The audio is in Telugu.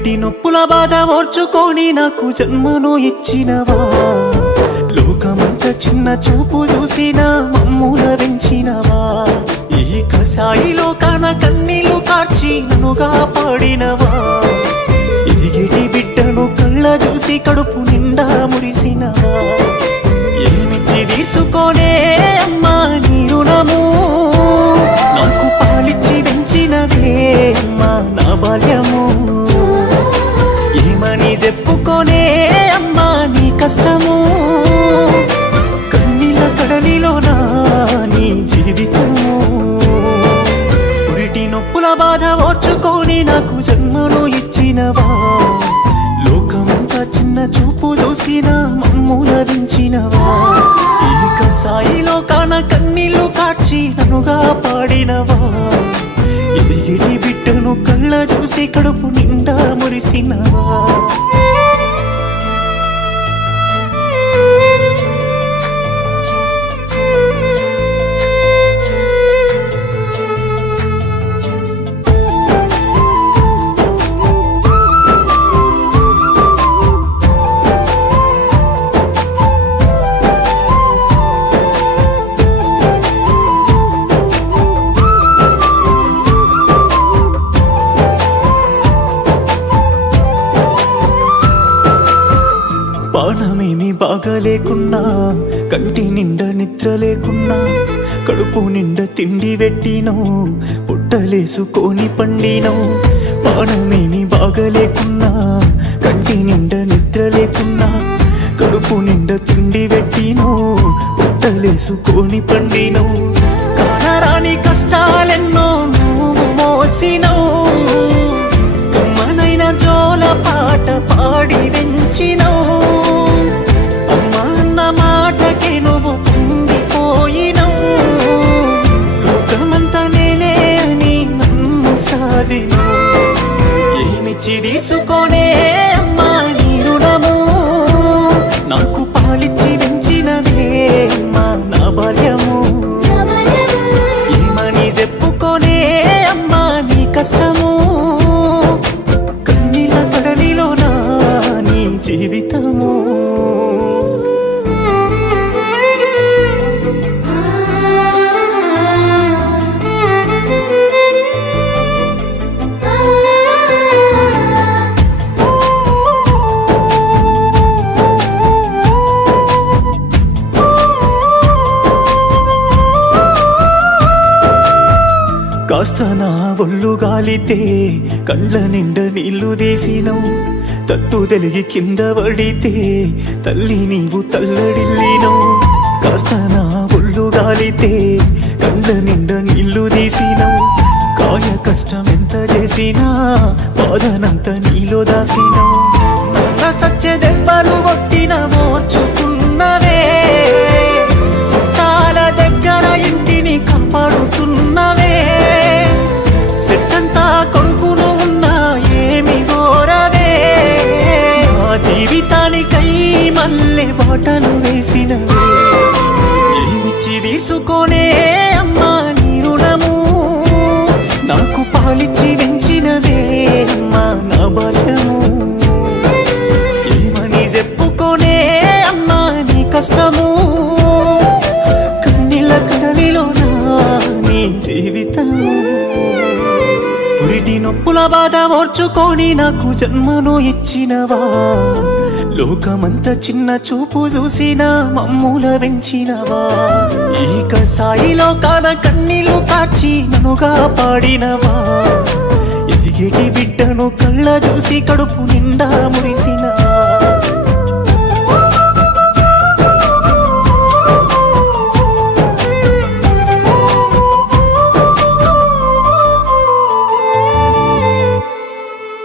పురిటి నొప్పుల బాధ ఓర్చుకొని నాకు జన్మను ఇచ్చినవా, లోకమంత చిన్న చూపు చూసిన మమ్ముల వెంచినవా, ఈ కసాయి లోకాన కన్నీళ్లు కార్చి నన్నుగా పాడినవా, ఎదిగిటి బిడ్డను కళ్ళ చూసి కడుపు నిండా మురిసినవా, ఏమిచ్చి తీసుకోనే అమ్మా నీ రుణము, నాకు పాలిచ్చి పెంచినవే అమ్మా నా బాల్యము, ఏమని చెప్పుకోనే అమ్మా నీ కష్టము, కన్నీళ్ళ కడలిలోనా నీ జీవితము, పురిటి నొప్పుల బాధ ఓర్చుకొని నాకు జన్మను ఇచ్చినవా, లోకమంతా చిన్న చూపు చూసిన మమ్ముల దించినవా, ఈ కసాయిలో కాన కన్నీళ్లు కార్చి నన్నుగా పాడినవా, ఎదిగిటి బిడ్డను కళ్ళ చూసి కడుపు నిండా మురిసినవా. పానమేమి బాగలేకున్నా, కంటి నిండా నిద్ర లేకున్నా, కడుపు నిండా తిండి పెట్టినో, పుట్టలేసుకొని పండినో, పానమేమి బాగలేకున్నా, కంటి నిండా నిద్ర లేకున్నా, కడుపు నిండా తిండి పెట్టినో, పుట్టలేసుకొని పండినో, కానరాని కష్టాలెన్నో నువ్వు మోసినో, కమ్మనైన జోల పాట పాడి వెంచినో, అమ్మా అన్న మాటకి నువ్వు పొంగిపోయినవు, లోకమంతా నేనే అని నన్ను సాధిను, ఏమిచ్చి తీసుకోనే అమ్మా నీ రుణము, నాకు పాలిచ్చి పెంచినవే అమ్మా నా బాల్యము, ఏమని చెప్పుకోనే అమ్మా నీ కష్టము, కన్నీళ్ళ కడలిలోనా నీ జీవితము. కాస్త నా ఒళ్ళు గాలితే కండ్ల నిండా నీళ్లు తీసినవు, తట్టు తెలిగి కింద పడితే తల్లి నీవు తల్లడిల్లినవు, కాస్త నా ఒళ్ళు గాలితే కండ్ల నిండా నీళ్లు తీసినవు, కాయ కష్టం ఎంత చేసినా బాధనంత నీలో దాసినవు, నల్ల సచ్చే దెబ్బలు కొట్టిన మోచుకున్నవే, చుట్టాల దగ్గర ఇంటిని కాపాడుతున్నవే, సెట్టంతా కొడుకును ఉన్నా ఏమి గోరవే, నా జీవితానికై మల్లె బాటలు వేసినవే, ఏమిచ్చి తీసుకోనే అమ్మా నీ రుణము, నాకు పాలిచ్చి పెంచినవే అమ్మా నా బాల్యము, ఏమని చెప్పుకోనే అమ్మా నీ కష్టము, కన్నీళ్ళ కడలిలోనా నీ జీవితము, పురిటి నొప్పుల బాధ ఓర్చుకొని నాకు జన్మను ఇచ్చినవా, లోకమంత చిన్న చూపు చూసిన మమ్ముల వెంచినవా, ఈ కసాయిలో కాన కన్నీళ్లు కార్చి నన్నుగా పాడినవా, ఎదిగేటి బిడ్డను కళ్ళ చూసి కడుపు నిండా మురిసినవా.